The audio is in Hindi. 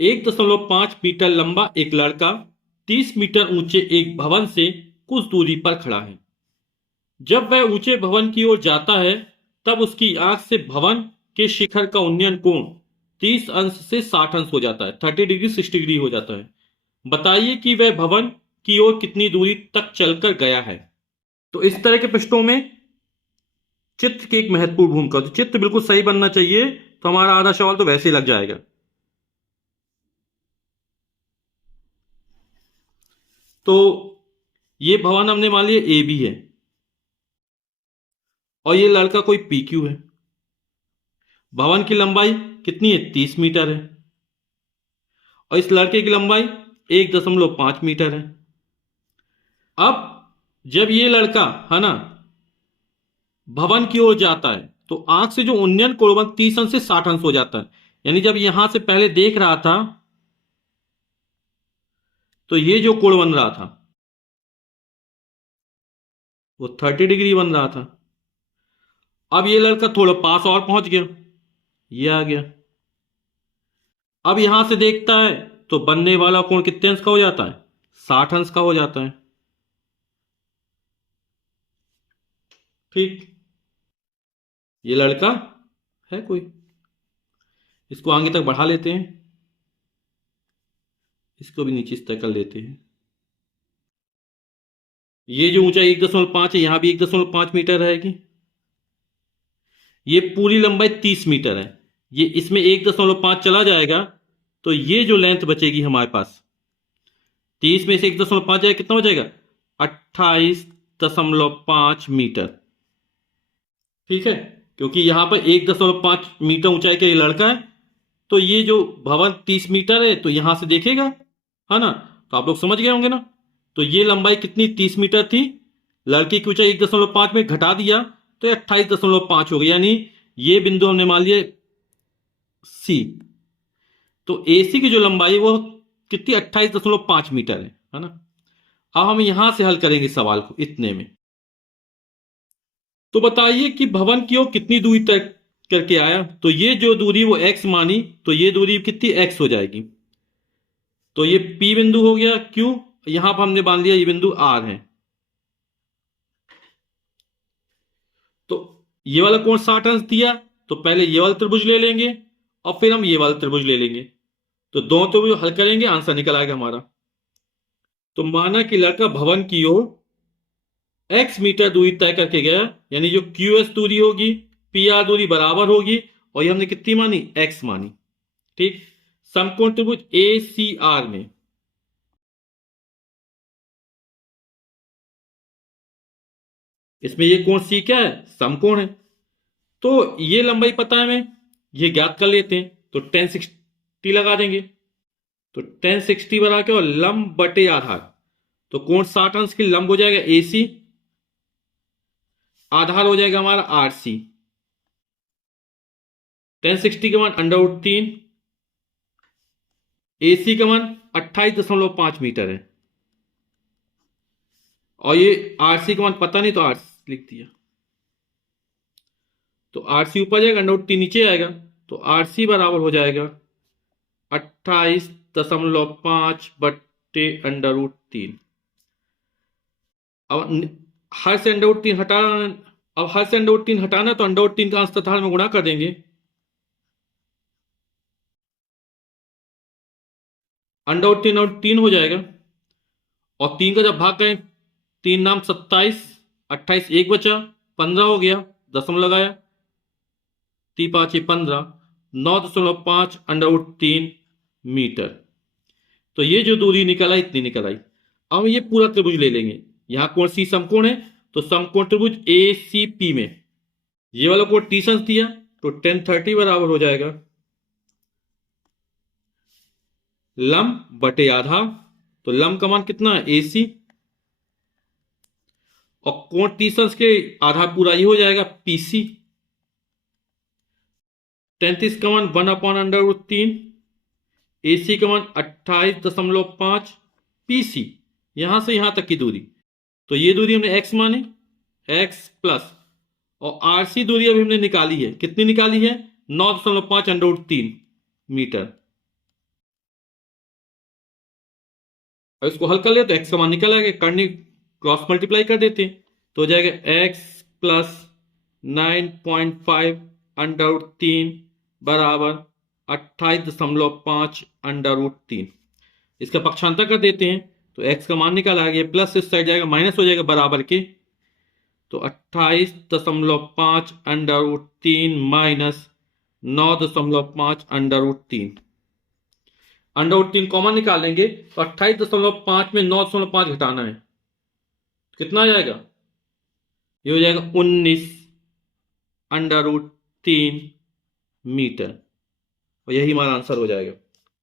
1.5 मीटर लंबा एक लड़का 30 मीटर ऊंचे एक भवन से कुछ दूरी पर खड़ा है। जब वह ऊंचे भवन की ओर जाता है तब उसकी आंख से भवन के शिखर का उन्नयन कोण 30 अंश से 60 अंश हो जाता है, 30 डिग्री 60 डिग्री हो जाता है। बताइए कि वह भवन की ओर कितनी दूरी तक चलकर गया है। तो इस तरह के प्रश्नों में चित्र की एक महत्वपूर्ण भूमिका। तो चित्र बिल्कुल सही बनना चाहिए, तो हमारा आधा सवाल तो वैसे ही लग जाएगा। तो ये भवन हमने मान लिया ए बी है और ये लड़का कोई पी क्यू है। भवन की लंबाई कितनी है? 30 मीटर है और इस लड़के की लंबाई 1.5 मीटर है। अब जब ये लड़का है ना भवन की ओर जाता है तो आंख से जो उन्नयन कोण 30 अंश से 60 अंश हो जाता है। यानी जब यहां से पहले देख रहा था तो ये जो कोण बन रहा था वो 30 डिग्री बन रहा था। अब ये लड़का थोड़ा पास और पहुंच गया, ये आ गया। अब यहां से देखता है तो बनने वाला कोण कितने अंश का हो जाता है? 60 अंश का हो जाता है। ठीक, ये लड़का है कोई, इसको आगे तक बढ़ा लेते हैं, इसको भी नीचे इस तक कर लेते हैं। ये जो ऊंचाई 1.5 है यहां भी 1.5 मीटर रहेगी। ये पूरी लंबाई 30 मीटर है, ये इसमें 1.5 चला जाएगा तो ये जो लेंथ बचेगी हमारे पास 30 में से 1.5 जाएगा, कितना हो जाएगा? 28.5 मीटर। ठीक है, क्योंकि यहां पर 1.5 मीटर ऊंचाई का ये लड़का है तो ये जो भवन 30 मीटर है तो यहां से देखेगा, है ना? तो आप लोग समझ गए होंगे ना। तो ये लंबाई कितनी 30 मीटर थी, लड़के की ऊंचाई 1.5 में घटा दिया तो 28.5 हो गई। यानी ये बिंदु हमने मान लिया सी। तो एसी की जो लंबाई वो कितनी 28.5 मीटर है ना। अब हम यहां से हल करेंगे सवाल को इतने में। तो बताइए कि भवन की ओर कितनी दूरी तय करके आया। तो ये जो दूरी वो x मानी तो ये दूरी कितनी x हो जाएगी। तो ये P बिंदु हो गया, क्यों यहां पर हमने मान लिया ये बिंदु R है। तो ये वाला कोण 60 अंश दिया तो पहले ये वाला त्रिभुज ले लेंगे और फिर हम ये वाला त्रिभुज ले लेंगे। तो दोनों त्रिभुज हल करेंगे, आंसर निकल आएगा हमारा। तो माना कि लड़का भवन की ओर x मीटर दूरी तय करके गया, यानी जो QS दूरी होगी PR दूरी बराबर होगी और ये हमने कितनी मानी? x मानी। ठीक, समकोण त्रिभुज ACR में इसमें ये कोण C क्या है? समकोण है। तो ये लंबाई पता है हमें, ये ज्ञात कर लेते हैं। तो tan 60 लगा देंगे। तो tan 60 बना के और लंब बटे आधार, तो कोण 60 अंश की लंब हो जाएगा AC, आधार हो जाएगा हमारा RC। tan 60 का मान √3, AC का मान 28.5 मीटर है और ये RC का मान पता नहीं तो R लिख दिया। तो RC ऊपर जाएगा, √3 नीचे आएगा, तो RC बराबर हो जाएगा 28.5 बट्टे √3। अब हर से √3 हटाना, अब हर से √3 हटाना तो √3 का अंश तथा में गुणा कर देंगे। √3 हो जाएगा और 3 का जब भाग करें 3 नाम 27, 28 एक बचा, 15 हो गया, दशमलव लगाया, 3×5 = 15, 9.5 √3 मीटर। तो ये जो दूरी निकल आई इतनी निकल आई। अब ये पूरा त्रिभुज ले लेंगे, यहां कोण C समकोण है तो समकोण त्रिभुज ACP में ये वाला कोण 30 अंश दिया तो tan 30 बराबर हो जाएगा लंब बटे आधार। तो लंब का मान कितना है? AC, और कोण 30 अंश के आधार पूरा ये हो जाएगा PC। 33 का मान 1/√3, AC का मान 28.5, PC यहां से यहां तक की दूरी, तो ये दूरी हमने x मानी, x प्लस, और RC दूरी अभी हमने निकाली है, कितनी निकाली है? 9.5 √3 मीटर। अब इसको हल कर ले तो एक्स का मान निकल आएगा, करनी क्रॉस मल्टीप्लाई कर देते हैं तो हो जाएगा एक्स प्लस 9.5 अंडर रूट 3 बराबर 28.5 अंडर रूट 3। इसका पक्षांतर कर देते हैं तो एक्स का मान निकल आ गया, प्लस इस साइड जाएगा माइनस हो जाएगा बराबर के, तो 28.5 under root 3 minus 9.5 under root 3। Under root 3 common निकालेंगे तो 28.5 में 9.5 घटाना है, कितना आ जाएगा, ये हो जाएगा 19 अंडर रूट 3 मीटर, और यही हमारा आंसर हो जाएगा।